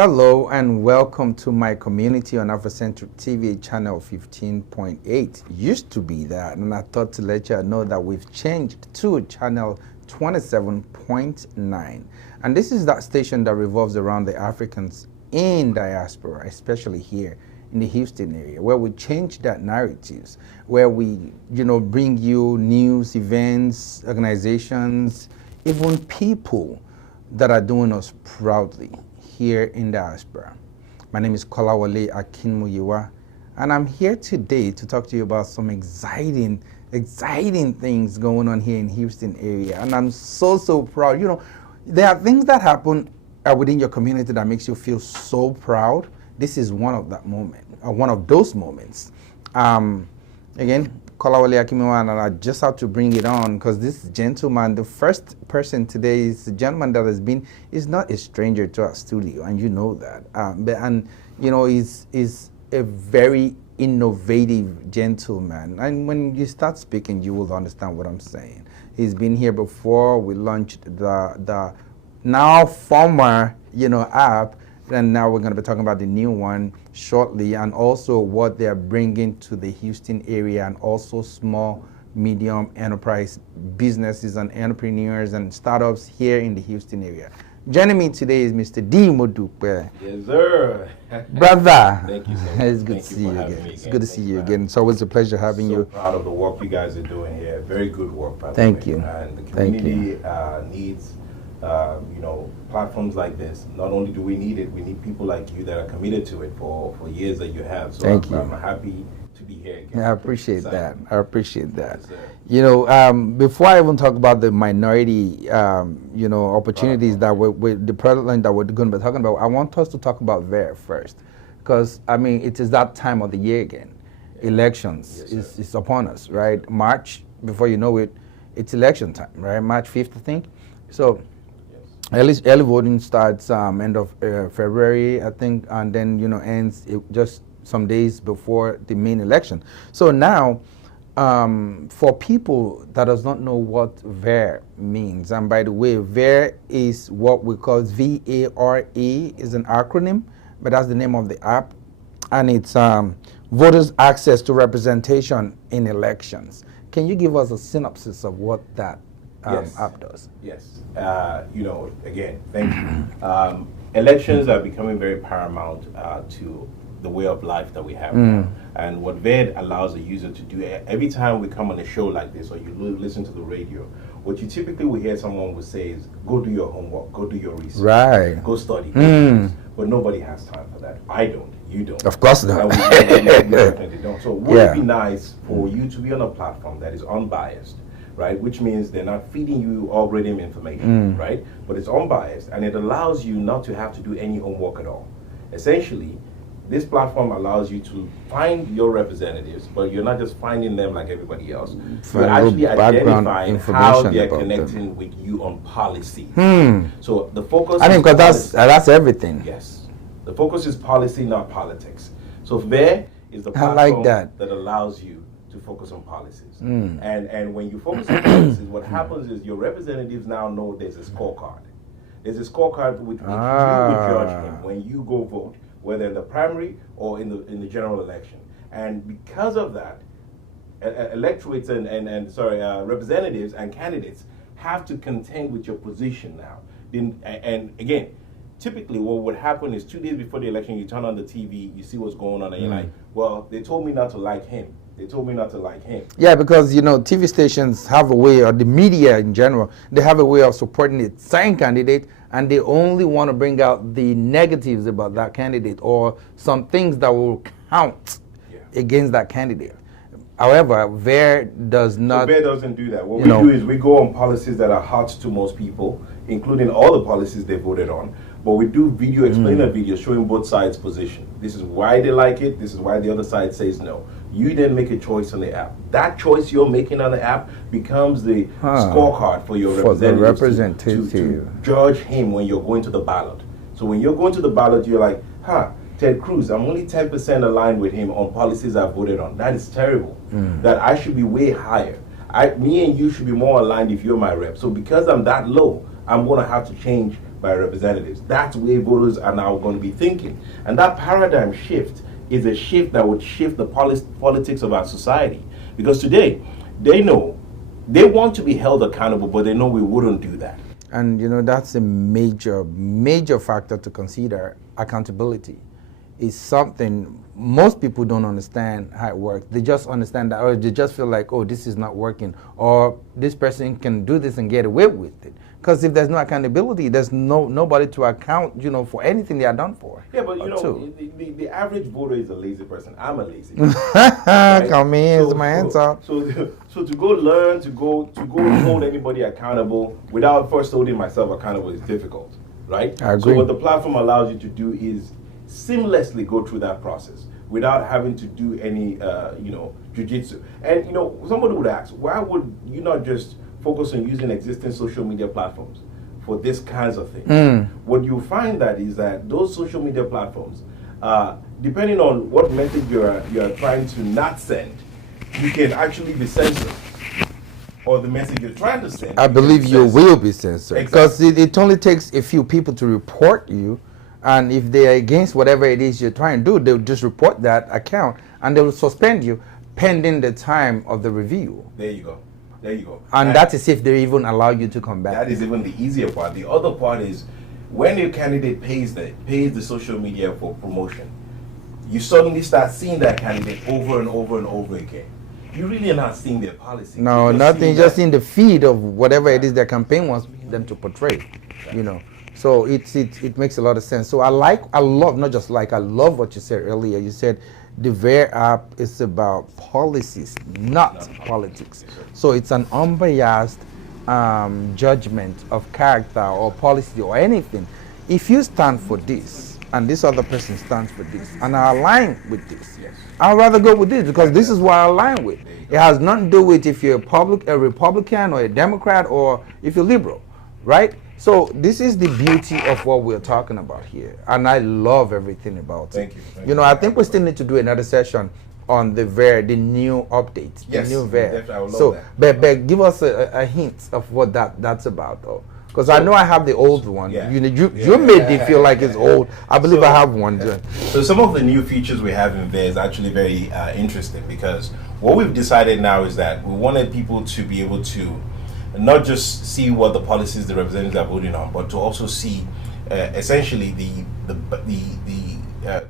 Hello and welcome to my community on Afrocentric TV channel 15.8. Used to be that, and I thought to let you know that we've changed to channel 27.9. And this is that station that revolves around the Africans in diaspora, especially here in the Houston area, where we change that narratives, where we, bring you news, events, organizations, even people that are doing us proudly here in diaspora. My name is Kolawole Akinmuyiwa, and I'm here today to talk to you about some exciting things going on here in Houston area. And I'm so proud. There are things that happen within your community that makes you feel so proud. This is one of that moment, one of those moments. Again, Kolawole Akinmuyiwa, and I just have to bring it on because this gentleman, the first person today, is a gentleman that is not a stranger to our studio, and you know that. He's a very innovative gentleman, and when you start speaking, you will understand what I'm saying. He's been here before. We launched the now former app, and now we're going to be talking about the new one shortly, and also what they're bringing to the Houston area, and also small, medium enterprise businesses and entrepreneurs and startups here in the Houston area. Joining me today is Mr. D. Modupe. Yes, sir. Brother. Thank you so much. It's good to see you again. It's good to see you again. It's always a pleasure having you. Proud of the work you guys are doing here. Very good work, by the way. Thank you. And the community needs platforms like this. Not only do we need it, we need people like you that are committed to it for years that you have. So I'm happy to be here again. I appreciate that. I appreciate that. Yes, before I even talk about the minority, opportunities that with the product line that we're going to be talking about, I want us to talk about VER first, because it is that time of the year again. Elections is upon us, right? March, before you know it, it's election time, right? March 5th, I think. So early voting starts end of February, I think, and then ends just some days before the main election. So now, for people that does not know what VER means, and by the way, VER is what we call VARE, is an acronym, but that's the name of the app, and it's voters' access to representation in elections. Can you give us a synopsis of what that app does? Yes. Again, thank you. Elections are becoming very paramount to the way of life that we have now. And what VED allows a user to do, every time we come on a show like this or you listen to the radio, what you typically will hear someone will say is, go do your homework, go do your research, right? Go study. But nobody has time for that. I don't. You don't. Of course not. We definitely don't. So would it be nice for you to be on a platform that is unbiased, right? Which means they're not feeding you algorithm information, right? But it's unbiased, and it allows you not to have to do any homework at all. Essentially, this platform allows you to find your representatives, but you're not just finding them like everybody else. You're actually identifying how they're connecting with you on policy. So the focus because that's everything. Yes. The focus is policy, not politics. So VER is the platform that allows you to focus on policies. And when you focus on policies, what happens is your representatives now know there's a scorecard. There's a scorecard with which you would judge him when you go vote, whether in the primary or in the general election. And because of that, electorates and representatives and candidates have to contend with your position now. And again, typically what would happen is 2 days before the election, you turn on the TV, you see what's going on, and you're like, well, they told me not to like him. They told me not to like him. Yeah, because TV stations have a way, or the media in general, they have a way of supporting the same candidate, and they only want to bring out the negatives about that candidate or some things that will count against that candidate. However, VER does not. So VER doesn't do that. What we do is we go on policies that are hot to most people, including all the policies they voted on. But we do video explainer videos showing both sides' position. This is why they like it. This is why the other side says no. You then make a choice on the app. That choice you're making on the app becomes the scorecard for your representative to judge him when you're going to the ballot. So when you're going to the ballot, you're like, Ted Cruz, I'm only 10% aligned with him on policies I voted on. That is terrible. That I should be way higher. Me and you should be more aligned if you're my rep. So because I'm that low, I'm going to have to change by representatives. That's where voters are now going to be thinking. And that paradigm shift is a shift that would shift the politics of our society. Because today, they know they want to be held accountable, but they know we wouldn't do that. And that's a major factor to consider. Accountability is something most people don't understand how it works. They just understand that, or they just feel like, oh, this is not working, or this person can do this and get away with it. Because if there's no accountability, there's nobody to account, for anything they are done for. Yeah, but the average voter is a lazy person. I'm a lazy person. Right? Come in, my hands up. So to go learn, to go hold anybody accountable without first holding myself accountable is difficult, right? I agree. So what the platform allows you to do is seamlessly go through that process without having to do any, jujitsu. And somebody would ask, why would you not just focus on using existing social media platforms for these kinds of things? What you find that is that those social media platforms, depending on what message you are trying to not send, you can actually be censored. Or the message you're trying to send. I believe you will be censored. Because Exactly. it only takes a few people to report you, and if they are against whatever it is you're trying to do, they'll just report that account and they will suspend you pending the time of the review. There you go. And that is if they even allow you to come back. That is even the easier part. The other part is when a candidate pays the social media for promotion, you suddenly start seeing that candidate over and over and over again. You really are not seeing their policy. No, nothing. Just in the feed of whatever it is their campaign wants them to portray. So it makes a lot of sense. So I love what you said earlier. You said the VARE app is about policies, not politics. So it's an unbiased judgment of character or policy or anything. If you stand for this and this other person stands for this and I align with this, I'd rather go with this because this is what I align with. It has nothing to do with if you're a Republican or a Democrat or if you're liberal, right? So this is the beauty of what we're talking about here, and I love everything about it. Thank you. I think we still need to do another session on the VARE, the new update, Yes, the new VARE. I would love So, that. but give us a hint of what that's about, though, because I know I have the old one. Yeah. You made me feel like it's old. I believe I have one. So some of the new features we have in VARE is actually very interesting because what we've decided now is that we wanted people to be able to not just see what the policies the representatives are voting on, but to also see essentially the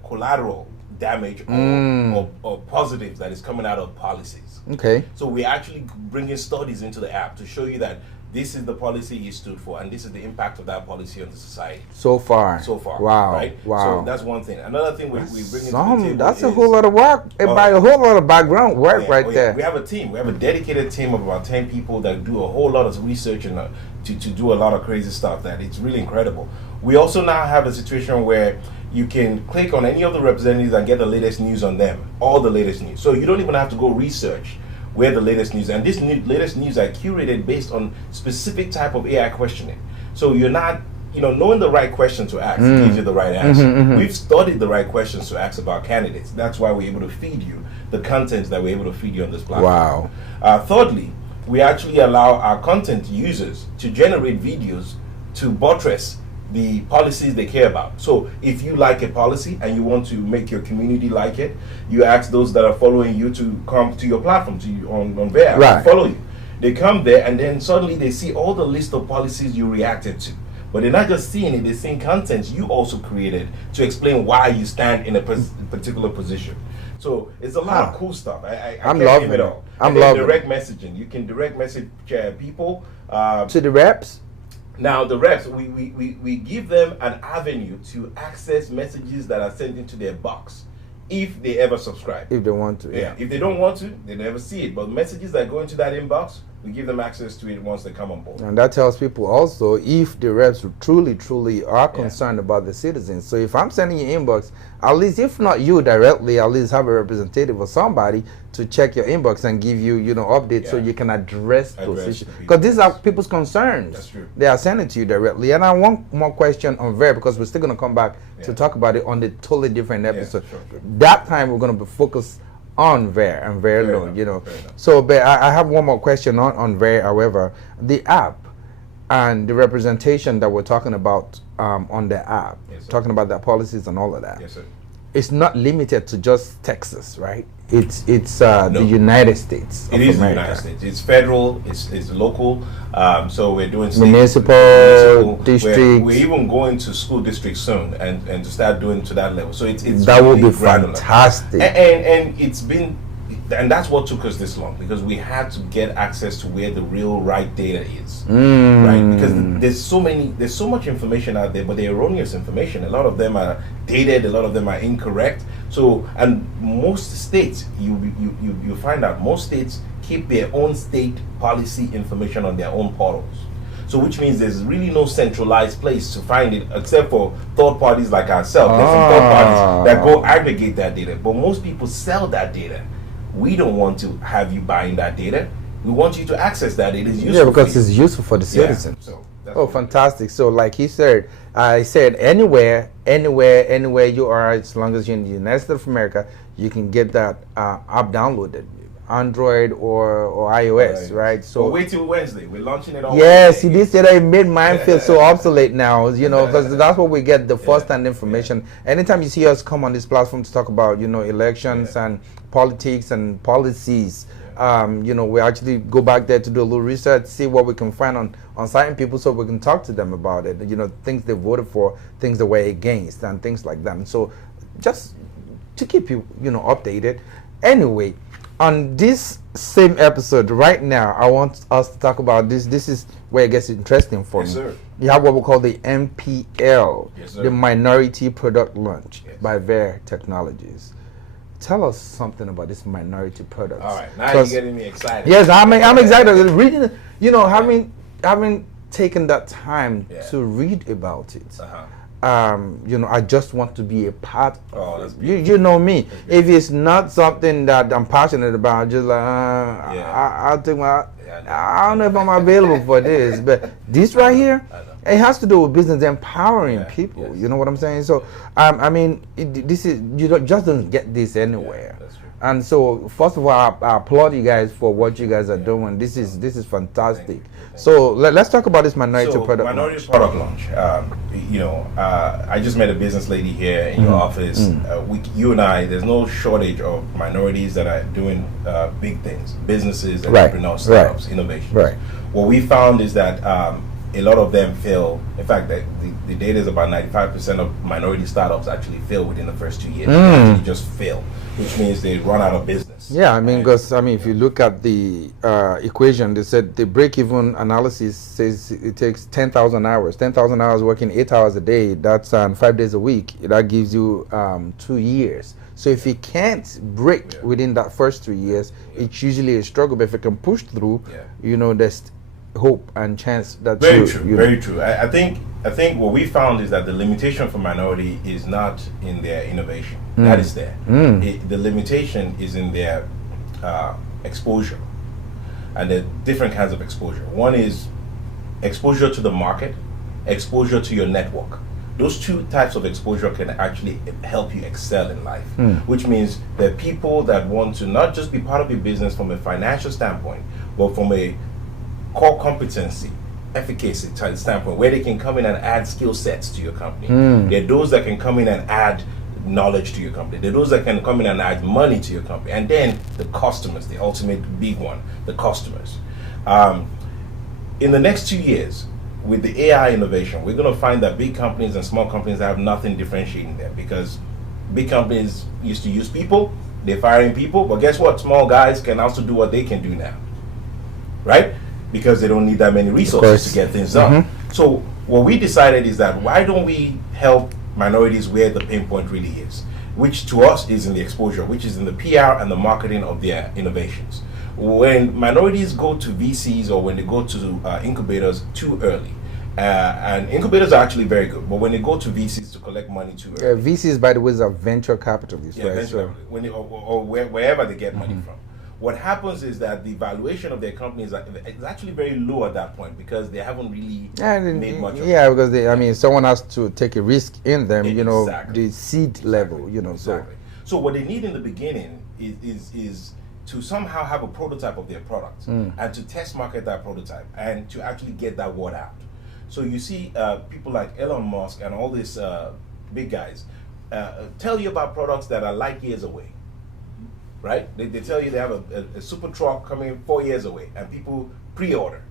collateral damage or positives that is coming out of policies. Okay. So we're actually bringing studies into the app to show you that this is the policy you stood for, and this is the impact of that policy on the society. So far. Wow. Right? Wow. So that's one thing. Another thing we bring into the table that's a whole lot of work. By a whole lot of background work there. We have a team. We have a dedicated team of about 10 people that do a whole lot of research and to do a lot of crazy stuff that it's really incredible. We also now have a situation where you can click on any of the representatives and get the latest news on them, all the latest news. So you don't even have to go research where the latest news, and this latest news are curated based on specific type of AI questioning. So you're not, knowing the right question to ask gives you the right answer. We've studied the right questions to ask about candidates. That's why we're able to feed you the content that we're able to feed you on this platform. Wow. Thirdly, we actually allow our content users to generate videos to buttress the policies they care about. So if you like a policy and you want to make your community like it, you ask those that are following you to come to your platform, on VARE, to follow you. They come there and then suddenly they see all the list of policies you reacted to. But they're not just seeing it, they're seeing content you also created to explain why you stand in a particular position. So it's a lot of cool stuff. I I'm can't loving name it all. I'm loving direct messaging. You can direct message people. To the reps? Now the reps, we give them an avenue to access messages that are sent into their box if they ever subscribe. If they want to. Yeah. If they don't want to, they never see it. But messages that go into that inbox, we give them access to it once they come on board. And that tells people also if the reps truly are concerned about the citizens. So if I'm sending you inbox, at least if not you directly, at least have a representative or somebody to check your inbox and give you, updates so you can address those issues. Because these are people's concerns. That's true. They are sending to you directly. And I want more question on VARE because we're still going to come back to talk about it on the totally different episode. Sure. That time we're going to be focused on VARE and VARE alone, So, but I have one more question on VARE. However, the app, and the representation that we're talking about on the app, talking about the policies and all of that. Yes, sir. It's not limited to just Texas, right? It's the United States. It is the United States. It's federal. It's local. So we're doing municipal district. We're even going to school districts soon, and to start doing to that level. So it's that will be fantastic. And it's been. And that's what took us this long, because we had to get access to where the real right data is, right? Because there's so much information out there, but they're erroneous information. A lot of them are dated, a lot of them are incorrect. So, and most states, you find out most states keep their own state policy information on their own portals. So, which means there's really no centralized place to find it, except for third parties like ourselves. There's some third parties that go aggregate that data, but most people sell that data. We don't want to have you buying that data. We want you to access that. It is useful. Yeah, because it's useful for the citizens. Yeah, so fantastic. So like he said, I said anywhere you are, as long as you're in the United States of America, you can get that app downloaded. Android or iOS, right? So wait till Wednesday. We're launching it on Wednesday. He did say that it made mine feel so obsolete now, because that's what we get, the first-hand information. Anytime you see us come on this platform to talk about, elections and politics and policies, we actually go back there to do a little research, see what we can find on certain people, so we can talk to them about it. Things they voted for, things they were against, and things like that. And so, just to keep you, updated. Anyway, on this same episode right now, I want us to talk about this. This is where it gets interesting for me. Sir. You have what we call the MPL, sir. the Minority Product Launch by Varetech. Tell us something about this minority product. All right, now you're getting me excited. Yes, I'm excited. Reading, having taken that time to read about it. I just want to be a part of it. You know me. If it's not something that I'm passionate about, just like I'll take I don't know if I'm available for this, but this right here, it has to do with business empowering people. Yes. You know what I'm saying? So, this is just don't get this anywhere. That's true. And so, first of all, I applaud you guys for what you guys are doing. This is fantastic. Thank you. So let's talk about this minority product launch. I just met a business lady here in your office. You and I, there's no shortage of minorities that are doing big things, businesses, entrepreneurs, startups, innovation. Right. What we found is that a lot of them fail. In fact, the data is about 95% of minority startups actually fail within the first 2 years. They actually just fail, which means they run out of business. Yeah, because if you look at the equation, they said the break-even analysis says it takes 10,000 hours. 10,000 hours working 8 hours a day. That's 5 days a week. That gives you 2 years. So if you can't break within that first 3 years, it's usually a struggle. But if it can push through, there's hope and chance that very true. I think what we found is that the limitation for minority is not in their innovation. That is there. The limitation is in their exposure, and the different kinds of exposure. One is exposure to the market, exposure to your network. Those two types of exposure can actually help you excel in life, which means that people that want to not just be part of your business from a financial standpoint, but from a core competency, efficacy standpoint, where they can come in and add skill sets to your company. There are those that can come in and add knowledge to your company. There are those that can come in and add money to your company. And then the customers, the ultimate big one, the customers. In the next 2 years, with the AI innovation, we're going to find that big companies and small companies have nothing differentiating them, because big companies used to use people, they're firing people, but guess what? Small guys can also do what they can do now, right? Because they don't need that many resources to get things done. So what we decided is that why don't we help minorities where the pain point really is, which to us is in the exposure, which is in the PR and the marketing of their innovations. When minorities go to VCs or when they go to incubators too early, and incubators are actually very good, but when they go to VCs to collect money too early. VCs, by the way, are venture capitalists, right? Venture capitalists, when they, or wherever they get money from. What happens is that the valuation of their company is actually very low at that point, because they haven't really made much of it. Because someone has to take a risk in them, the seed level, Exactly. So what they need in the beginning is to somehow have a prototype of their product and to test market that prototype and to actually get that word out. So you see people like Elon Musk and all these big guys tell you about products that are light years away, right? They tell you they have a super truck coming 4 years away and people pre-order.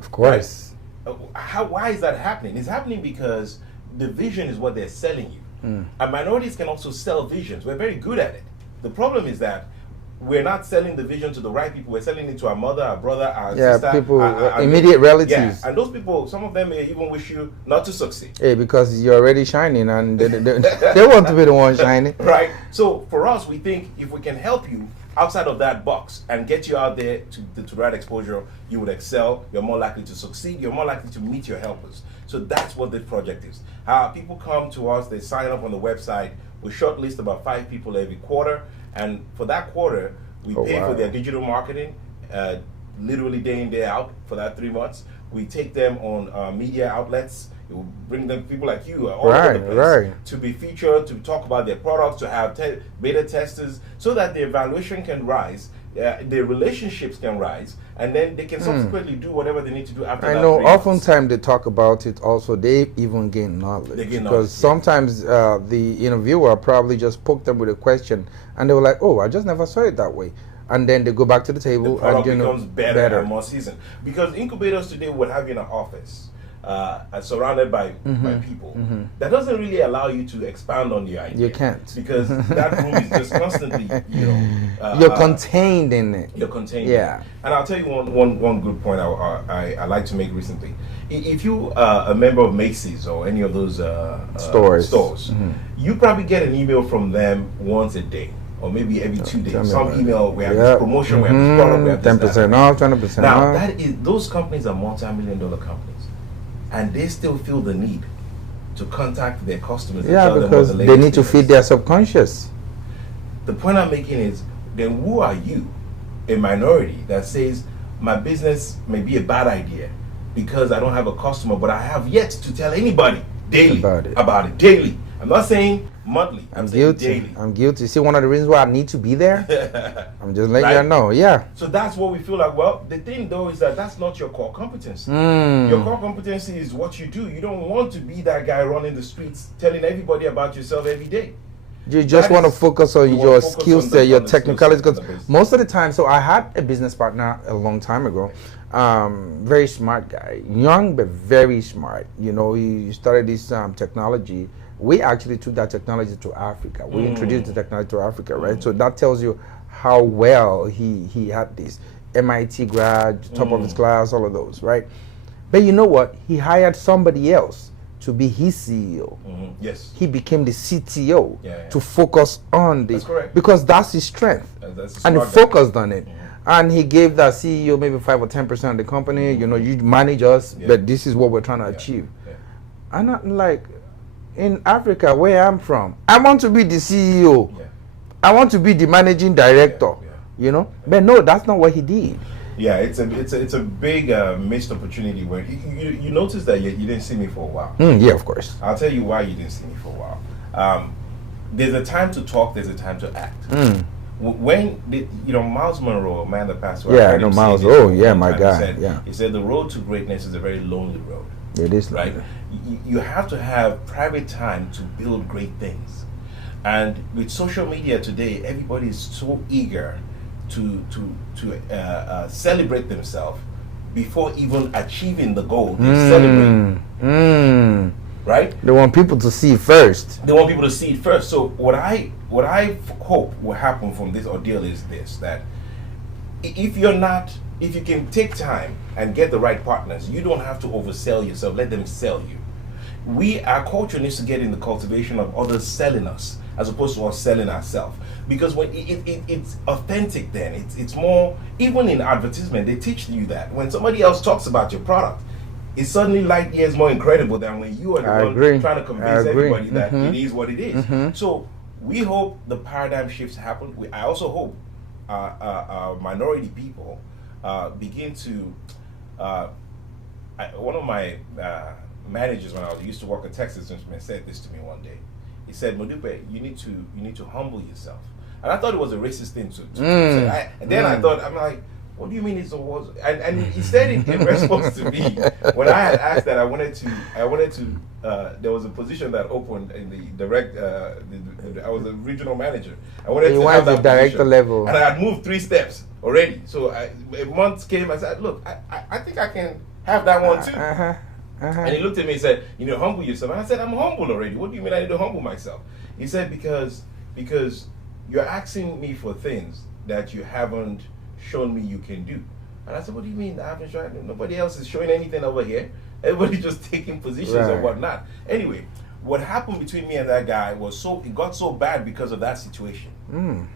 Of course. Right? Why is that happening? It's happening because the vision is what they're selling you. And minorities can also sell visions. We're very good at it. The problem is that we're not selling the vision to the right people. We're selling it to our mother, our brother, our sister. People, immediate relatives. Yeah, and those people, some of them may even wish you not to succeed. Hey, because you're already shining and they want to be the one shining. Right. So for us, we think if we can help you outside of that box and get you out there to the right exposure, you would excel. You're more likely to succeed. You're more likely to meet your helpers. So that's what this project is. People come to us, they sign up on the website. We shortlist about 5 people every quarter. And for that quarter, we pay for their digital marketing, literally day in, day out for that 3 months. We take them on media outlets. We bring them people like you all over the place to be featured, to talk about their products, to have beta testers, so that the evaluation can rise, their relationships can rise, and then they can subsequently do whatever they need to do after that. I know oftentimes they talk about it also, they even gain knowledge. Because sometimes the interviewer probably just poked them with a question and they were like, oh, I just never saw it that way. And then they go back to the table. The product becomes better and more seasoned. Because incubators today would have you in an office surrounded by people. That doesn't really allow you to expand on your idea. You can't. Because that room is just constantly, you're contained in it. You're contained. Yeah. And I'll tell you one good point I like to make recently. If you are a member of Macy's or any of those stores, you probably get an email from them once a day. Or maybe every 2 days. Some email, we have this promotion, we have this product, we have this 10% off, 20% now, off. Those companies are multi-million-dollar companies. And they still feel the need to contact their customers and tell them what the latest they need to feed their subconscious. The point I'm making is, then who are you, a minority, that says, my business may be a bad idea because I don't have a customer, but I have yet to tell anybody daily about it daily. I'm not saying monthly. I'm guilty. Daily. I'm guilty. See, one of the reasons why I need to be there, I'm just letting you know. Yeah. So that's what we feel like. Well, the thing though is that that's not your core competency. Your core competency is what you do. You don't want to be that guy running the streets telling everybody about yourself every day. You just want to focus on your skill set, your technicalities. Because most of the time, so I had a business partner a long time ago. Very smart guy, young but very smart. You know, he started this technology. We actually took that technology to Africa. We introduced the technology to Africa, right? So that tells you how well he had this. MIT grad, top of his class, all of those, right? But you know what? He hired somebody else to be his CEO. Yes. He became the CTO to focus on this. That's correct. Because that's his strength. And he focused on it. And he gave that CEO maybe 5 or 10% of the company. You know, you manage us, but this is what we're trying to achieve. And I'm like, in Africa, where I'm from, I want to be the CEO. I want to be the managing director. You know, but no, that's not what he did. Yeah, it's a big missed opportunity where you notice that you didn't see me for a while. Yeah, of course. I'll tell you why you didn't see me for a while. There's a time to talk. There's a time to act. When Miles Monroe, a man that passed away. Yeah, I know Miles. Oh, yeah, my guy. He said the road to greatness is a very lonely road. It is right. You have to have private time to build great things, and with social media today, everybody is so eager to celebrate themselves before even achieving the goal. They celebrate. Right? They want people to see it first. They want people to see it first. So what I hope will happen from this ordeal is this: that if you can take time and get the right partners, you don't have to oversell yourself. Let them sell you. Our culture needs to get in the cultivation of others selling us as opposed to us selling ourselves. Because when it's authentic, then it's more. Even in advertisement, they teach you that when somebody else talks about your product, it's suddenly light years more incredible than when you are the one trying to convince everybody that it is what it is. So we hope the paradigm shifts happen. I also hope minority people begin to. One of my managers when I used to work at Texas Instruments said this to me one day. He said, "Modupe, you need to humble yourself, And I thought it was a racist thing to say. And then I thought, I'm like, what do you mean it's a was? And he said it in response to me when I had asked that I wanted to. There was a position that opened in the direct. I was a regional manager. I wanted to have that director position. Level, and I had moved 3 steps already. So a month came. I said, look, I think I can have that one too. And he looked at me and said, you know, humble yourself. And I said, I'm humble already. What do you mean I need to humble myself? He said, because you're asking me for things that you haven't shown me you can do. And I said, what do you mean I haven't shown? Nobody else is showing anything over here. Everybody's just taking positions or whatnot. Anyway, what happened between me and that guy was it got so bad because of that situation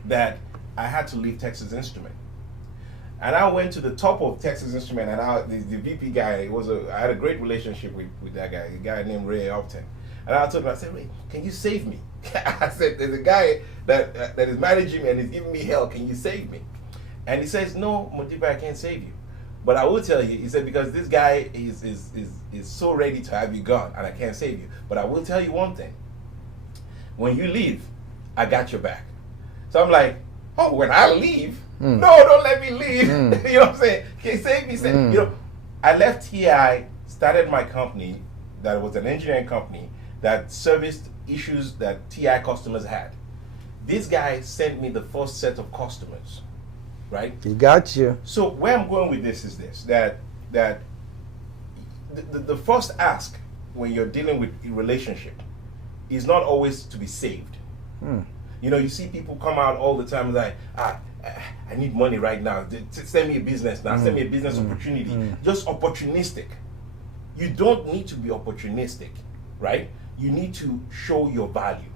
that I had to leave Texas Instrument. And I went to the top of Texas Instrument, and the VP guy I had a great relationship with that guy, a guy named Ray Upton. And I told him, I said, Ray, can you save me? I said, there's a guy that is managing me and is giving me hell. Can you save me? And he says, no, Modupe, I can't save you. But I will tell you, he said, because this guy is so ready to have you gone, and I can't save you. But I will tell you one thing. When you leave, I got your back. So I'm like, oh, when I leave? No, don't let me leave. You know what I'm saying? Can you save me? You know, I left TI, started my company that was an engineering company that serviced issues that TI customers had. This guy sent me the first set of customers. Right? He got you. So where I'm going with this is this, that the first ask when you're dealing with a relationship is not always to be saved. You know, you see people come out all the time like, I need money right now. Send me a business now. Send me a business opportunity. Just opportunistic. You don't need to be opportunistic, right? You need to show your value.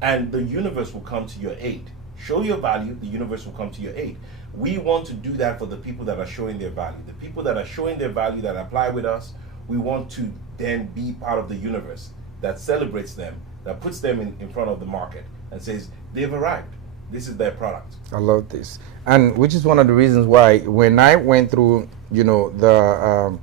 And the universe will come to your aid. Show your value, the universe will come to your aid. We want to do that for the people that are showing their value. The people that are showing their value, that apply with us, we want to then be part of the universe that celebrates them, that puts them in front of the market and says, they've arrived. This is their product. I love this. And which is one of the reasons why when I went through, you know, the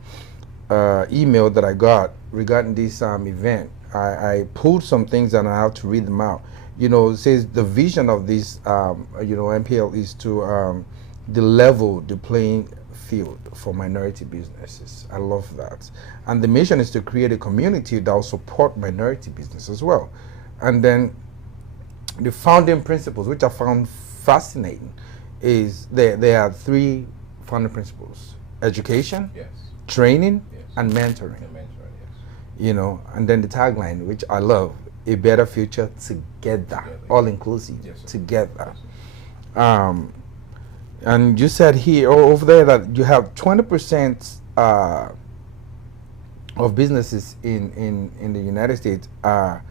email that I got regarding this event, I pulled some things and I have to read them out. You know, it says the vision of this, you know, MPL is to level the playing field for minority businesses. I love that. And the mission is to create a community that will support minority business as well. And then the founding principles, which I found fascinating, is there are 3 founding principles: education, training, and mentoring. You know, and then the tagline, which I love: a better future together, all inclusive, together. And you said here over there that you have 20% of businesses in the United States are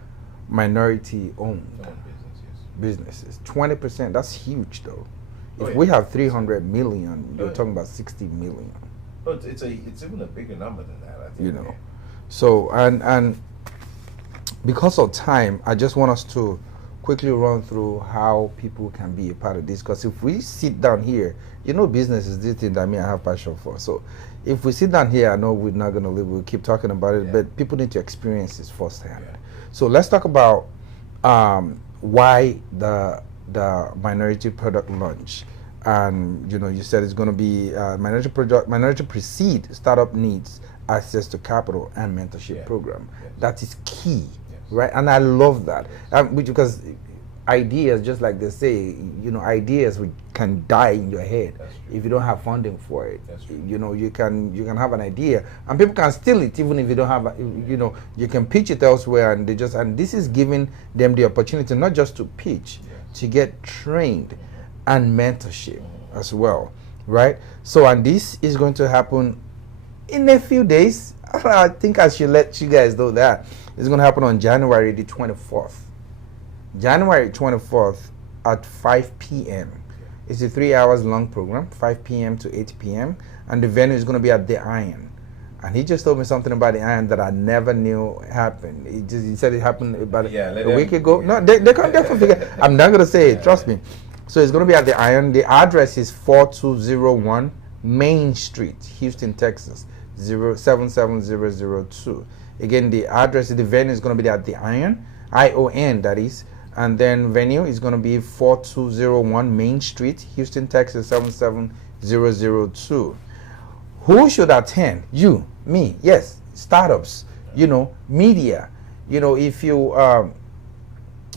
minority owned businesses. 20%, that's huge though. If we have 300 million, you're talking about 60 million. But it's even a bigger number than that, I think. You know, so and because of time, I just want us to quickly run through how people can be a part of this. Because if we sit down here, you know, business is this thing that I have passion for. So if we sit down here, I know we're not going to live, we'll keep talking about it, but people need to experience this firsthand. So let's talk about why the minority product launch. And, you know, you said it's going to be minority precede startup needs access to capital and mentorship program. That is key. Right, and I love that because ideas, just like they say, you know, ideas can die in your head if you don't have funding for it. You know, you can have an idea and people can steal it even if you don't have. You know, you can pitch it elsewhere, and this is giving them the opportunity not just to pitch, to get trained and mentorship as well, right? So, and this is going to happen in a few days. I think I should let you guys know that. It's going to happen on January the 24th. January 24th at 5 p.m. It's a 3 hours long program, 5 p.m. to 8 p.m. And the venue is going to be at the Iron. And he just told me something about the Iron that I never knew happened. He said it happened about a week ago. No, they can't definitely figure. I'm not going to say it, trust me. So it's going to be at the Iron. The address is 4201 Main Street, Houston, Texas, 77002. Again, the address of the venue is going to be at the Iron, ION, that is, And then venue is going to be 4201 Main Street, Houston, Texas 77002. Who should attend? You, me, yes, startups, media.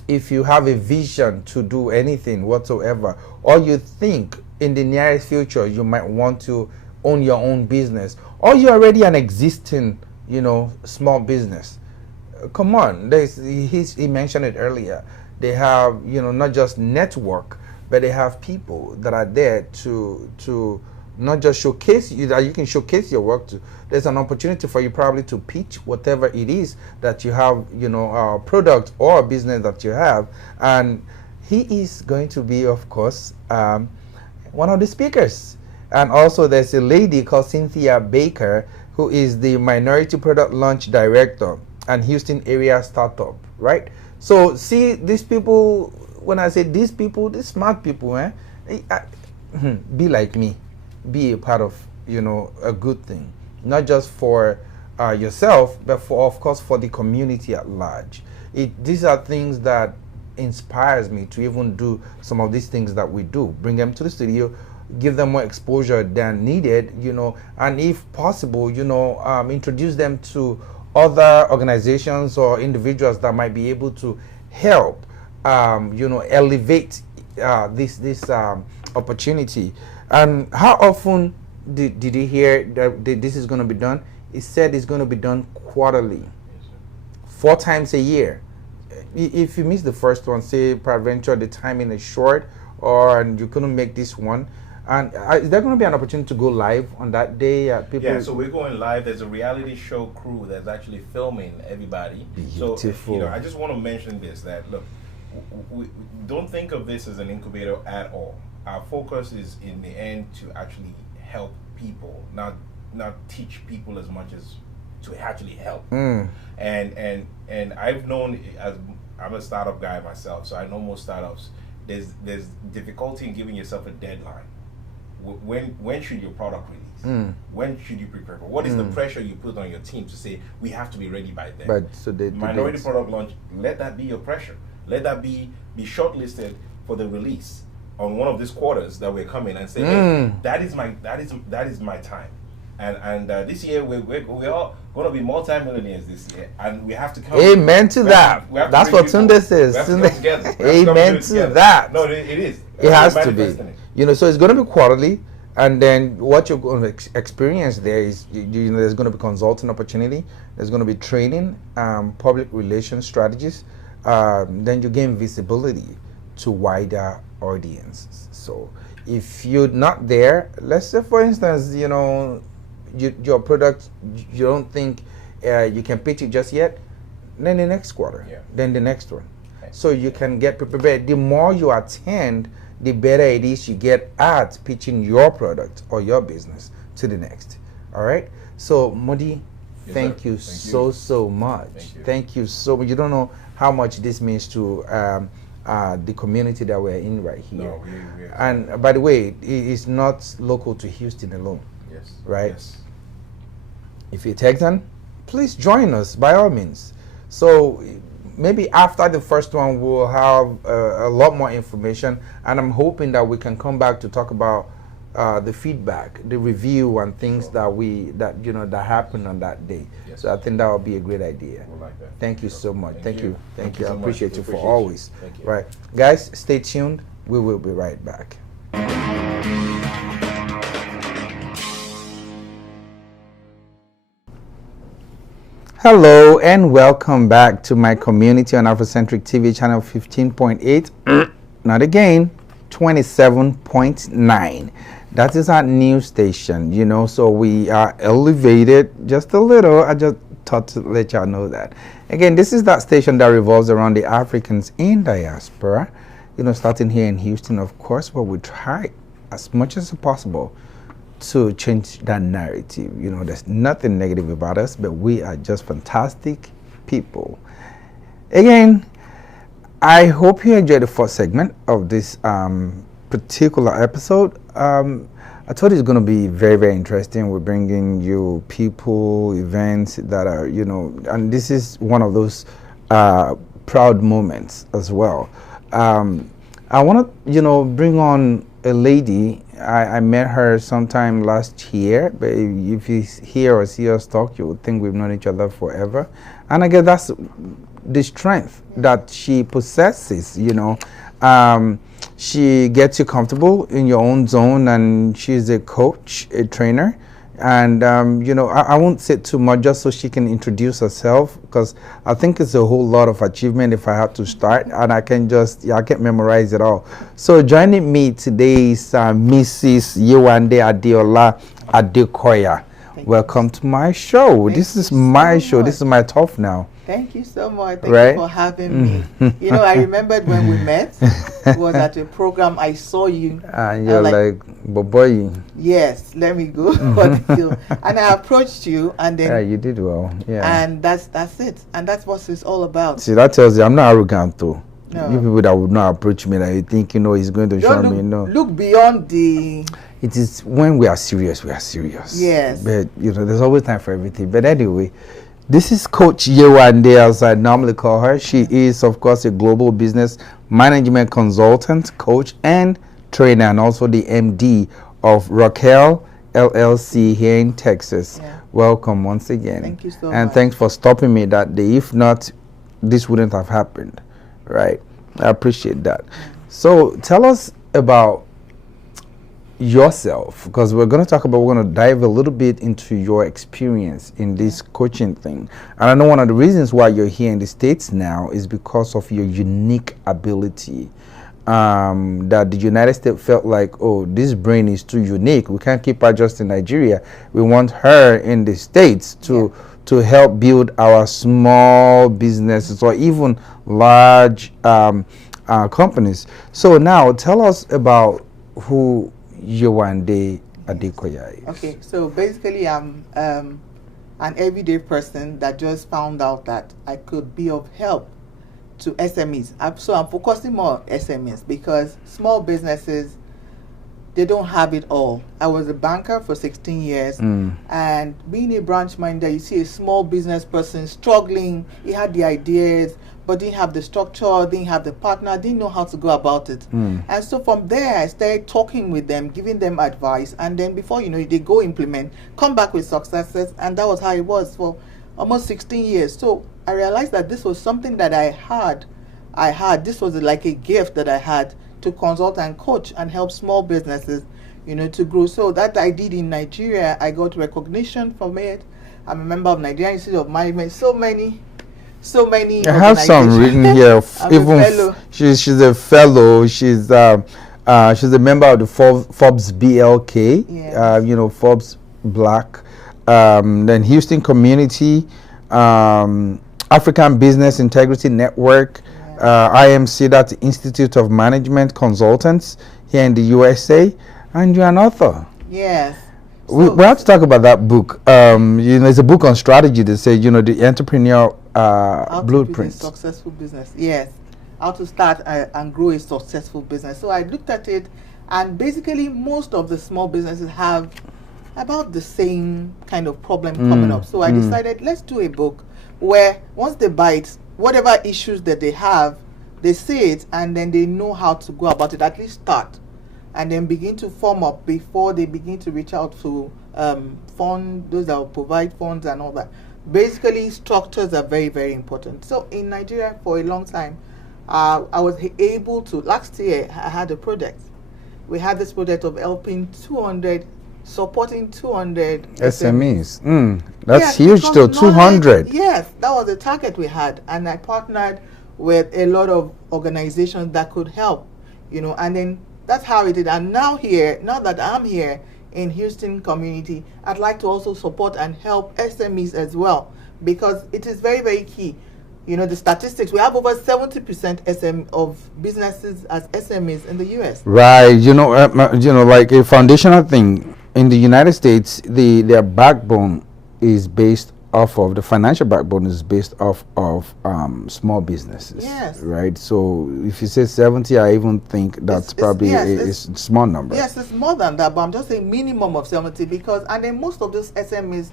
If you have a vision to do anything whatsoever, or you think in the nearest future you might want to own your own business, or you're already an existing, small business, come on. He mentioned it earlier. They have, not just network, but they have people that are there to not just showcase you, that you can showcase your work to. There's an opportunity for you probably to pitch whatever it is that you have, a product or a business that you have. And he is going to be, of course, one of the speakers. And also there's a lady called Cynthia Baker, who is the Minority Product Launch Director and Houston area startup, right? So see, these people, when I say these people, these smart people, be like me. Be a part of, a good thing, not just for yourself, but of course for the community at large. These are things that inspires me to even do some of these things that we do. Bring them to the studio, give them more exposure than needed, and if possible, introduce them to other organizations or individuals that might be able to help, elevate this opportunity. And how often did you hear that this is going to be done? It said it's going to be done quarterly, 4 times a year. If you miss the first one, say peradventure the timing is short, and you couldn't make this one, and is there going to be an opportunity to go live on that day? Yeah, so we're going live. There's a reality show crew that's actually filming everybody. Beautiful. So I just want to mention this, that look, we don't think of this as an incubator at all. Our focus is in the end to actually help people, not teach people as much as to actually help. And I've known, as I'm a startup guy myself, so I know most startups. There's difficulty in giving yourself a deadline. When should your product release? When should you prepare for? What is the pressure you put on your team to say we have to be ready by then? But so minority product launch, let that be your pressure. Let that be shortlisted for the release on one of these quarters that we're coming, and say, hey, that is my time. And this year we're all going to be multi-millionaires this year, and we have to come. Amen to that. That's what Tunde says. Amen to that. No, it is. It has to be. So it's going to be quarterly, and then what you're going to experience there is, there's going to be consulting opportunity. There's going to be training, public relations strategies. Then you gain visibility to wider audiences. So if you're not there, let's say for instance, your product, you don't think you can pitch it just yet, then the next quarter, then the next one. Okay. So you can get prepared. The more you attend, the better it is you get at pitching your product or your business to the next. All right. So Modi, thank you so much. Thank you so much. You don't know how much this means to the community that we're in right here. No, and by the way, it is not local to Houston alone. Yes. Right? Yes. If you're Texan, please join us by all means. So maybe after the first one, we'll have a lot more information, and I'm hoping that we can come back to talk about the feedback, the review, and things that happened on that day. Yes. So I think that would be a great idea. We'll like that. Thank you so much. Thank you. So I appreciate you for much. always. Thank you. Right, guys, stay tuned. We will be right back. Hello and welcome back to my community on Afrocentric TV channel 15.8. Not again, 27.9. That is our news station, so we are elevated just a little. I just thought to let y'all know that. Again, this is that station that revolves around the Africans in diaspora, starting here in Houston, of course, where we try as much as possible to change that narrative. There's nothing negative about us, but we are just fantastic people. Again, I hope you enjoyed the first segment of this particular episode. I thought it's going to be very, very interesting. We're bringing you people, events that are, and this is one of those proud moments as well. I want to, bring on a lady. I met her sometime last year, but if you hear or see us talk, you would think we've known each other forever. And I guess that's the strength that she possesses, she gets you comfortable in your own zone, and she's a coach, a trainer. And, I won't say too much just so she can introduce herself, because I think it's a whole lot of achievement if I have to start, and I can't memorize it all. So joining me today is Mrs. Yewande Adekoya. Welcome to my show. This is my show. This is my turf now. Thank you so much. Thank you for having me. I remembered when we met. It was at a program. I saw you. And you're like, boy. Yes, let me go. And I approached you, and then. Yeah, you did well. Yeah. And that's it. And that's what it's all about. See, that tells you I'm not arrogant, though. No. You people that would not approach me, that you think, he's going to show me. No. Look beyond the. It is when we are serious, we are serious. Yes. But, there's always time for everything. But anyway, this is Coach Yewande, as I normally call her. She is, of course, a global business management consultant, coach, and trainer, and also the MD of Raquel LLC here in Texas. Yeah. Welcome once again. Thank you so much. And thanks for stopping me that day. If not, this wouldn't have happened, right? I appreciate that. So tell us about yourself, because we're going to dive a little bit into your experience in this coaching thing. And I know one of the reasons why you're here in the States now is because of your unique ability, that the United States felt like, oh, this brain is too unique, we can't keep her just in Nigeria, we want her in the States to help build our small businesses or even large companies. So now tell us about who Yewande Adekoya is. Okay, so basically I'm an everyday person that just found out that I could be of help to SMEs. So I'm focusing more on SMEs because small businesses, they don't have it all. I was a banker for 16 years, and being a branch manager, you see a small business person struggling. He had the ideas, but didn't have the structure, didn't have the partner, didn't know how to go about it. And so from there, I started talking with them, giving them advice, and then before you know it, they go implement, come back with successes, and that was how it was for almost 16 years. So I realized that this was something that I had. This was like a gift that I had to consult and coach and help small businesses, to grow. So that I did in Nigeria. I got recognition from it. I'm a member of Nigerian Institute of Management. So many. I have some written here. Even she's a fellow. She's a member of the Forbes BLK. Yes. Forbes Black. Then Houston Community, African Business Integrity Network. IMC, that's Institute of Management Consultants here in the USA, and you're an author. Yes. We have to talk about that book. It's a book on strategy that says, the entrepreneur blueprint. Successful business. Yes. How to start and grow a successful business. So I looked at it, and basically most of the small businesses have about the same kind of problem coming up. So I decided, let's do a book where once they buy it, whatever issues that they have, they see it, and then they know how to go about it, at least start, and then begin to form up before they begin to reach out to those that will provide funds and all that. Basically, structures are very, very important. So in Nigeria, for a long time, I was able to, last year, I had a project. We had this project of supporting 200 SMEs. That's huge though, 200. Yes, that was the target we had. And I partnered with a lot of organizations that could help, and then that's how it did. And now that I'm here in Houston community, I'd like to also support and help SMEs as well, because it is very, very key. The statistics, we have over 70% of businesses as SMEs in the US. Right, like a foundational thing. In the United States, their backbone is based off of, the financial backbone is based off of small businesses. Yes. Right? So if you say 70, I even think that's probably a small number. Yes, it's more than that, but I'm just saying minimum of 70 and then most of those SMEs,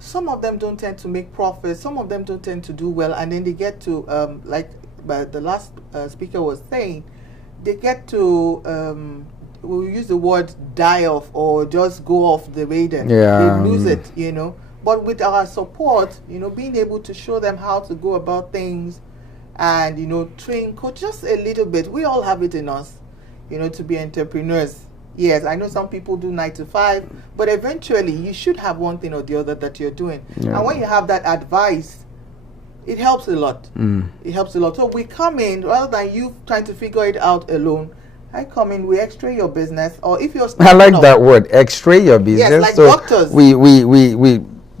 some of them don't tend to make profits, some of them don't tend to do well, and then they get to, like the last speaker was saying, they get to, we'll use the word die off or just go off the radar. Yeah. They lose it, you know. But with our support, you know, being able to show them how to go about things and, you know, train, coach just a little bit. We all have it in us, you know, to be entrepreneurs. Yes, I know some people do 9 to 5, but eventually you should have one thing or the other that you're doing. Yeah. And when you have that advice, it helps a lot. It helps a lot. So we come in, rather than you trying to figure it out alone, I come in, we x-ray your business, or if you're I like that word, x-ray your business. Yes, like so doctors. We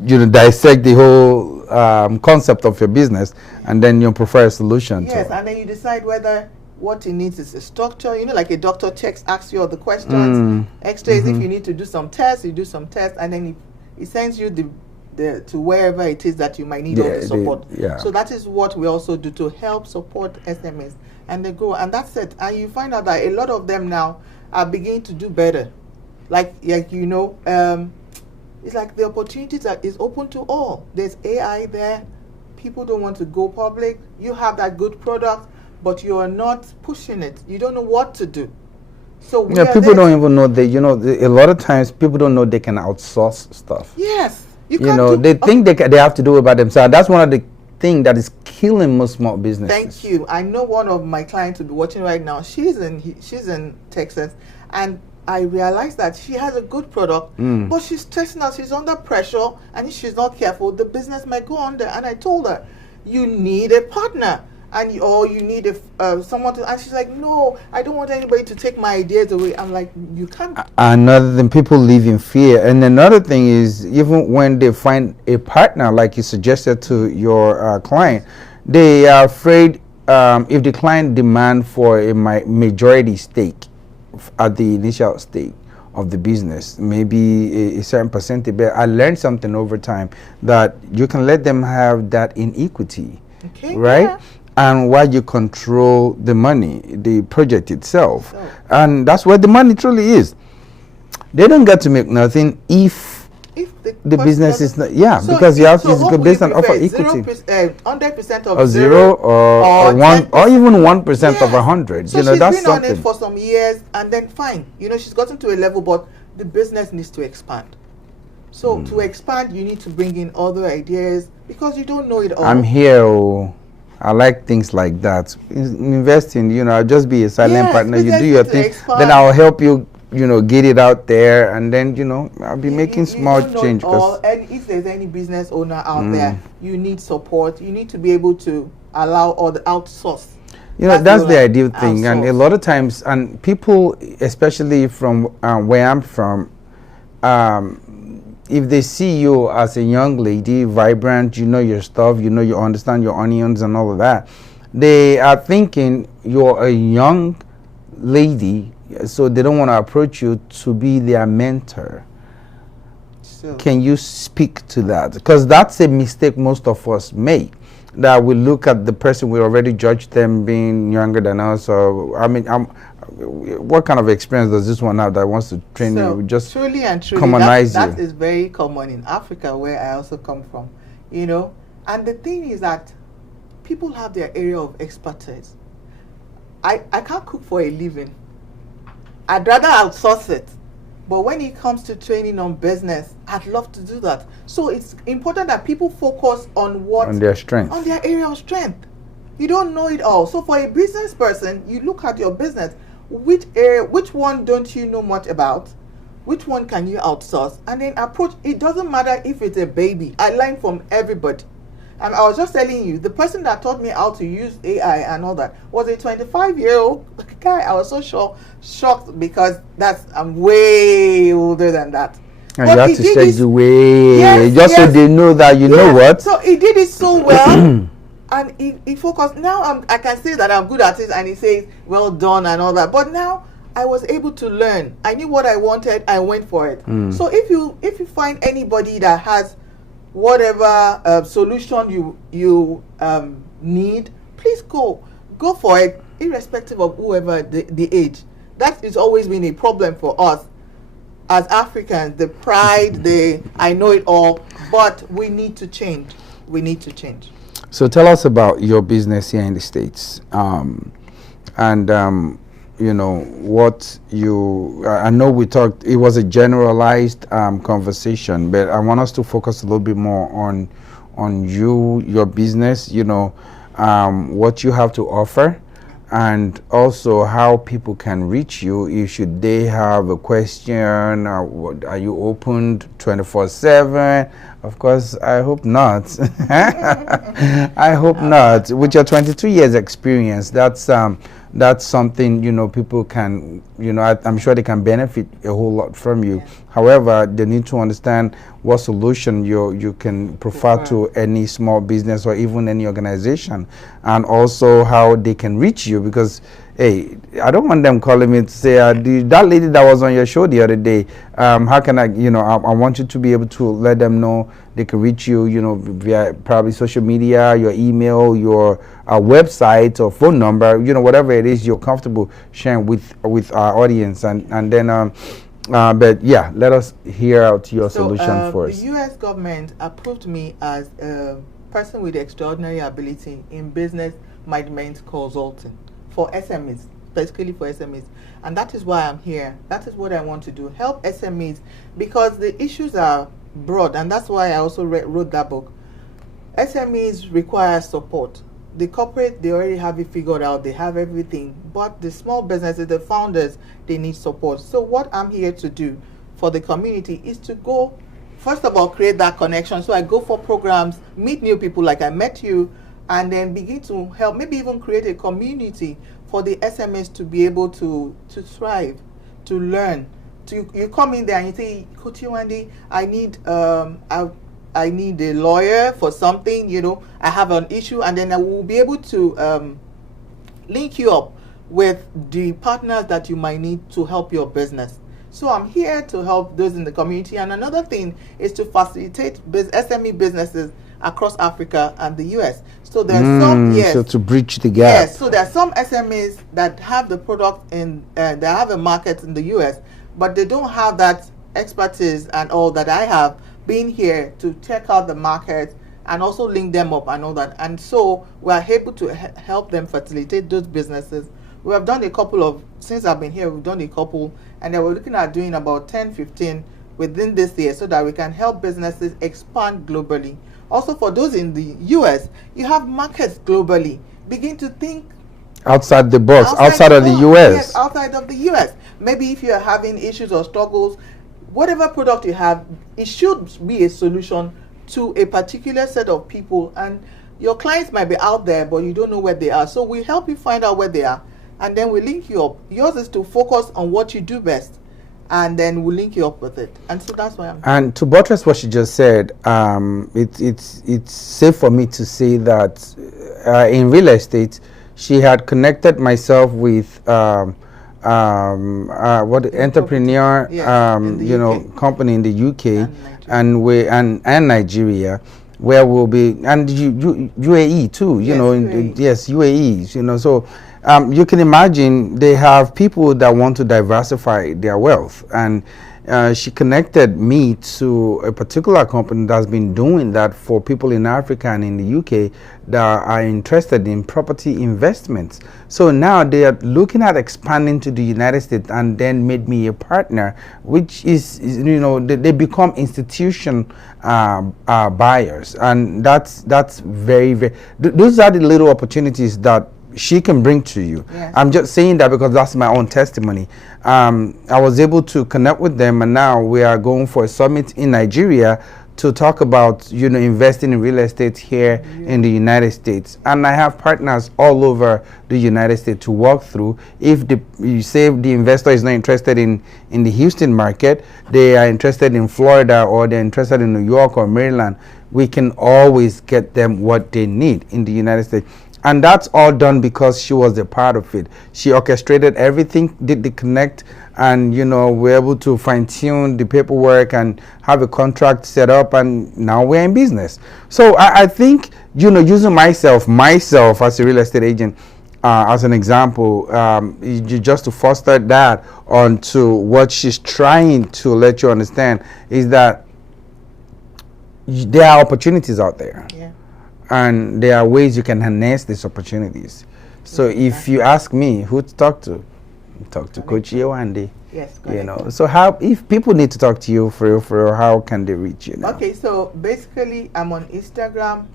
you know, dissect the whole concept of your business, and then you prefer a solution. Yes, and then you decide whether what it needs is a structure. You know, like a doctor asks you all the questions. X-rays, if you need to do some tests, you do some tests, and then he sends you the to wherever it is that you might need all the support. So that is what we also do to help support SMEs, and they grow. And that's it. And you find out that a lot of them now are beginning to do better. Like you know, it's like the opportunity that is open to all. There's AI there. People don't want to go public. You have that good product, but you are not pushing it. You don't know what to do. So people don't even know that. You know, a lot of times people don't know they can outsource stuff. Yes, you know, they think they have to do it by themselves. That's one of the things that is killing most small businesses. Thank you. I know one of my clients will be watching right now. She's in Texas, and I realized that she has a good product, but she's stressing out. She's under pressure, and if she's not careful, the business might go under. And I told her, you need a partner, or you need someone to. And she's like, no, I don't want anybody to take my ideas away. I'm like, you can't. Another thing, people live in fear, and another thing is, even when they find a partner, like you suggested to your client, they are afraid if the client demand for a majority stake at the initial stage of the business, maybe a certain percentage. But I learned something over time that you can let them have that in equity, right? Yeah. And while you control the money, the project itself, and that's where the money truly is. They don't get to make nothing if the business is not, so because you have to based on offer equity. 100% of zero or 1 or even 1% of 100. So you know, she's that's been something. on it for some years, and then fine. You know, she's gotten to a level, but the business needs to expand. So to expand, you need to bring in other ideas because you don't know it all. I'm here. I like things like that. Investing, you know, I'll just be a silent partner. You do your thing, then I'll help you. You know, get it out there, and then I'll be making small change. And if there's any business owner out there, you need support. You need to be able to allow or outsource. You know, that's the ideal thing, and a lot of times, and people, especially from where I'm from, if they see you as a young lady, vibrant, you know your stuff, you understand your onions and all of that, they are thinking you're a young lady. So they don't want to approach you to be their mentor. So can you speak to that? Because that's a mistake most of us make. That we look at the person, we already judge them being younger than us. Or I mean, what kind of experience does this one have that wants to train you? We just truly and truly, commonize that is very common in Africa, where I also come from. You know, and the thing is that people have their area of expertise. I can't cook for a living. I'd rather outsource it. But when it comes to training on business, I'd love to do that. So it's important that people focus on their strength. On their area of strength. You don't know it all. So for a business person, you look at your business. Which one don't you know much about? Which one can you outsource? And then approach. It doesn't matter if it's a baby. I learn from everybody. And I was just telling you, the person that taught me how to use AI and all that was a 25-year-old guy. I was so shocked because I'm way older than that. And but you have to say the way, so they know that you know what. So he did it so well, and he focused. Now I can say that I'm good at it, and he says, well done and all that. But now I was able to learn. I knew what I wanted. I went for it. So if you find anybody that has whatever solution you need, please go for it, irrespective of whoever the age. That has always been a problem for us. as Africans, the pride, the I know it all, but we need to change. We need to change. So tell us about your business here in the States, and you know what you. I know we talked. It was a generalized conversation, but I want us to focus a little bit more on you, your business. You know, what you have to offer, and also how people can reach you. If should they have a question, are you open 24/7? Of course, I hope not. I hope not. With your 22 years experience, that's something, you know, people can, you know, I'm sure they can benefit a whole lot from you. However, they need to understand what solution you can provide to any small business or even any organization, and also how they can reach you, because hey, I don't want them calling me to say, that lady that was on your show the other day, how can I, you know, I want you to be able to let them know they can reach you, you know, via probably social media, your email, your website or phone number, you know, whatever it is you're comfortable sharing with our audience. And then, but yeah, let us hear out your solution first. The U.S. government approved me as a person with extraordinary ability in business management consulting for SMEs, basically for SMEs. And that is why I'm here. That is what I want to do, help SMEs, because the issues are broad, and that's why I also wrote that book. SMEs require support. The corporate, they already have it figured out, they have everything, but the small businesses, the founders, they need support. So what I'm here to do for the community is to go, first of all, create that connection. So I go for programs, meet new people like I met you, and then begin to help, maybe even create a community for the SMEs to be able to thrive, to learn. You come in there and you say, Coach Yewande, I need a lawyer for something, you know, I have an issue, and then I will be able to link you up with the partners that you might need to help your business. So I'm here to help those in the community. And another thing is to facilitate SME businesses across Africa and the US. So there's some, yes. So to bridge the gap. Yes, so there are some SMEs that have the product in, they have a market in the US, but they don't have that expertise and all that I have been here to check out the market and also link them up and all that. And so we are able to help them facilitate those businesses. We have done a couple of, since I've been here, we've done a couple, and then we're looking at doing about 10, 15 within this year so that we can help businesses expand globally. Also for those in the US, you have markets globally. Begin to think outside the box, outside of the US. Yes, outside of the US. Maybe if you're having issues or struggles, whatever product you have, it should be a solution to a particular set of people. And your clients might be out there, but you don't know where they are. So we help you find out where they are, and then we link you up. Yours is to focus on what you do best, and then we'll link you up with it. And so that's why I'm here. And to buttress what she just said, it's safe for me to say that in real estate, she had connected myself with what entrepreneur, you know, company in the UK and Nigeria, where we'll be, and UAE too, you know, yes, UAE, you know, so you can imagine they have people that want to diversify their wealth, and she connected me to a particular company that's been doing that for people in Africa and in the UK that are interested in property investments. So now they are looking at expanding to the United States, and then made me a partner, which is you know, they become institution buyers, and that's very, very, those are the little opportunities that she can bring to you. Yes. I'm just saying that because that's my own testimony. I was able to connect with them, and now we are going for a summit in Nigeria to talk about, you know, investing in real estate here in the United States. And I have partners all over the United States to walk through. If you say the investor is not interested in the Houston market, they are interested in Florida, or they're interested in New York or Maryland, we can always get them what they need in the United States. And that's all done because she was a part of it. She orchestrated everything, did the connect, and you know, we're able to fine-tune the paperwork and have a contract set up, and now we're in business. So I think, you know, using myself as a real estate agent, as an example, just to foster that onto what she's trying to let you understand is that there are opportunities out there. Yeah. And there are ways you can harness these opportunities. So if you ask me who to talk to Coach Yewande. Yes, you know. So how, if people need to talk to you for real, how can they reach you now? Okay, so basically I'm on Instagram,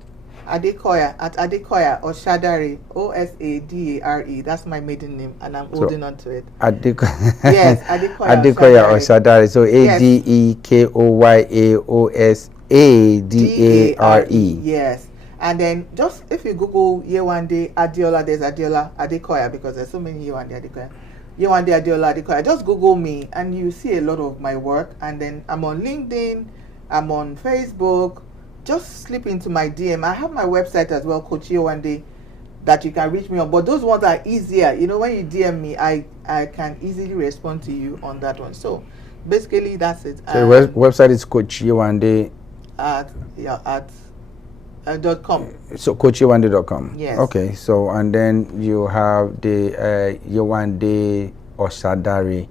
Adekoya, at Adekoya Osadare, Osadare. That's my maiden name, and I'm holding on to it. Yes, Adekoya. Adekoya Osadare. So Adekoyaosadare. Yes. And then just if you Google Yewande Adeola, there's Adeola Adekoya, because there's so many Yewande Adekoya. Yewande Adeola Adekoya. Just Google me and you see a lot of my work. And then I'm on LinkedIn, I'm on Facebook. Just slip into my DM. I have my website as well, Coach Yewande, that you can reach me on. But those ones are easier. You know, when you DM me, I can easily respond to you on that one. So basically that's it. So the website is Coach Yewande .com. So coachyewande.com. Yes. Okay. So and then you have the Yewande Osadare.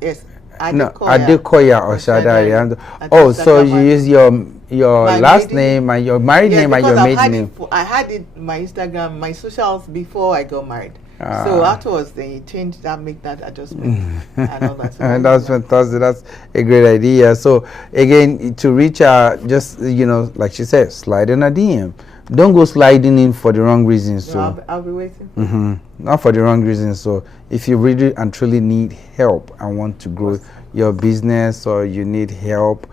Yes. Adekoya Osadare. Oh, so you use your last name and your married name and your maiden name. I had it my Instagram, my socials before I got married. So afterwards, then you change that, make that adjustment, and all that. So and that's fantastic. That's a great idea. So again, to reach out, just like she said, slide in a DM. Don't go sliding in for the wrong reasons. So I'll be waiting. Not for the wrong reasons. So if you really and truly need help and want to grow your business, or you need help,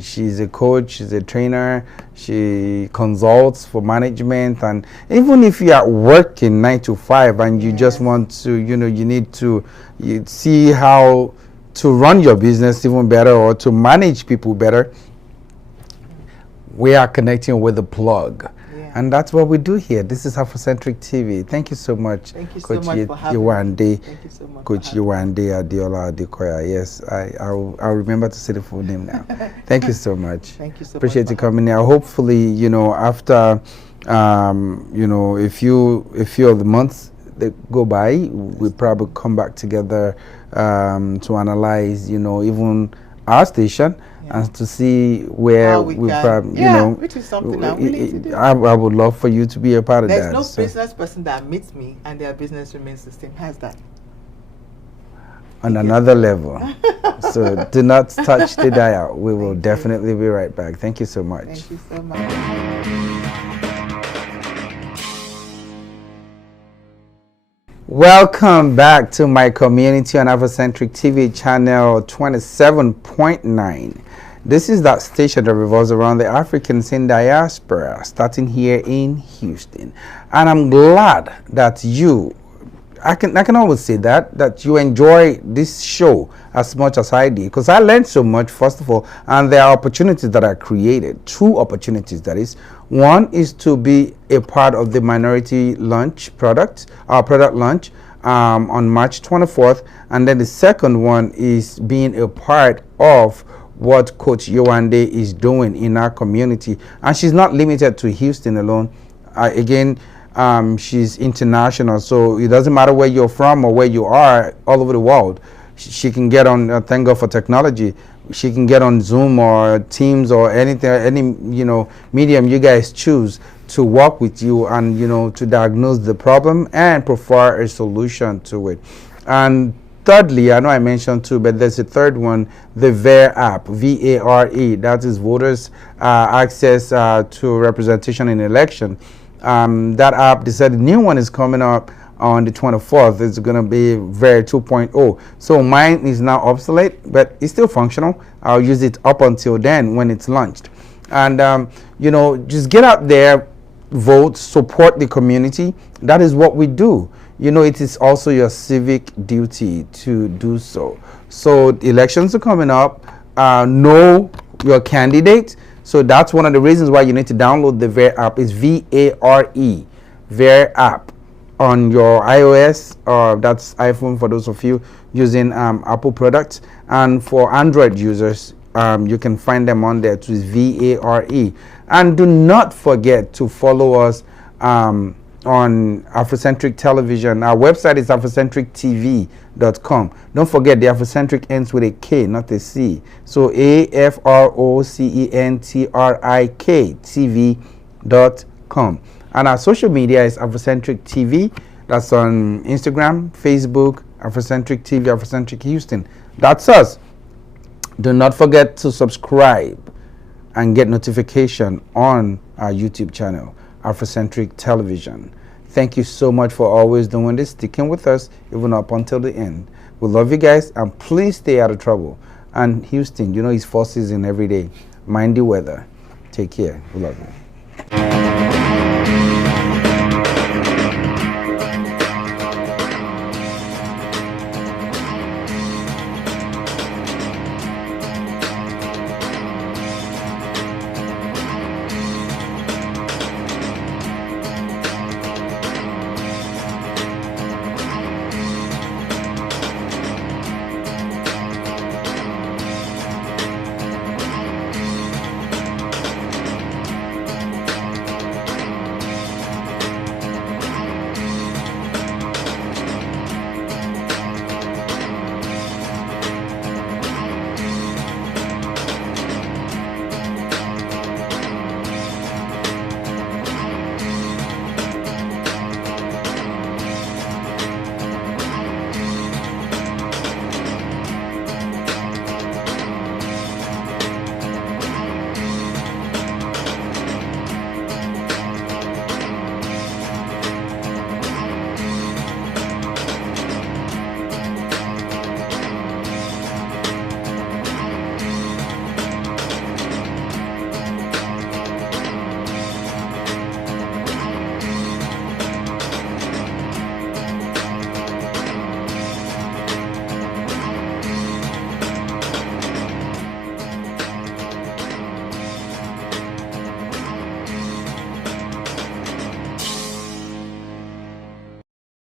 she's a coach, she's a trainer, she consults for management, and even if you are working 9 to 5 and you just want to, you need to see how to run your business even better or to manage people better, we are connecting with the plug. And that's what we do here. This is Afrocentric TV. Thank you so much, Coach Yewande. Thank you so much, Coach Yewande Adeola Adekoya. Yes, I'll remember to say the full name now. Thank you so much. Thank you so much. Appreciate you coming here. Hopefully, after a few of the months that go by, we'll probably come back together to analyze, even our station. And to see where we probably, which is something I'm willing to do. I would love for you to be a part of that. There's no business person that meets me and their business remains the same. How's that? On another level. So do not touch the dial. We will definitely be right back. Thank you so much. Thank you so much. Welcome back to my community on Afrocentric TV channel 27.9. This is that station that revolves around the Africans in diaspora, starting here in Houston. And I'm glad that I can always say that you enjoy this show as much as I did, because I learned so much, first of all, and there are opportunities that are created. 2 opportunities, that is. One is to be a part of the minority lunch product launch on March 24th, and then the second one is being a part of what Coach Yewande is doing in our community. And she's not limited to Houston alone. She's international, so it doesn't matter where you're from or where you are, all over the world. She can get on, thank God for technology, she can get on Zoom or Teams or anything, any medium you guys choose to work with you and to diagnose the problem and provide a solution to it. And thirdly, I know I mentioned 2, but there's a third one, the VARE app, VARE. That is voters access to representation in election. That app, they said the new one is coming up on the 24th. It's going to be VARE 2.0. So mine is now obsolete, but it's still functional. I'll use it up until then when it's launched. And, just get out there, vote, support the community. That is what we do. It is also your civic duty to do so. So elections are coming up. Know your candidate. So that's one of the reasons why you need to download the VARE app. It's VARE, VARE app on your iOS, or that's iPhone for those of you using Apple products. And for Android users, you can find them on there too. It's VARE. And do not forget to follow us on Afrocentric Television. Our website is afrocentrictv.com. Don't forget the Afrocentric ends with a K, not a C. So AFROCENTRIK TV.com. And our social media is Afrocentric TV. That's on Instagram, Facebook, Afrocentric TV, Afrocentric Houston. That's us. Do not forget to subscribe and get notification on our YouTube channel, Afrocentric Television. Thank you so much for always doing this, sticking with us even up until the end. We love you guys, and please stay out of trouble. And Houston, you know it's 4 seasons every day. Mind the weather. Take care. We love you.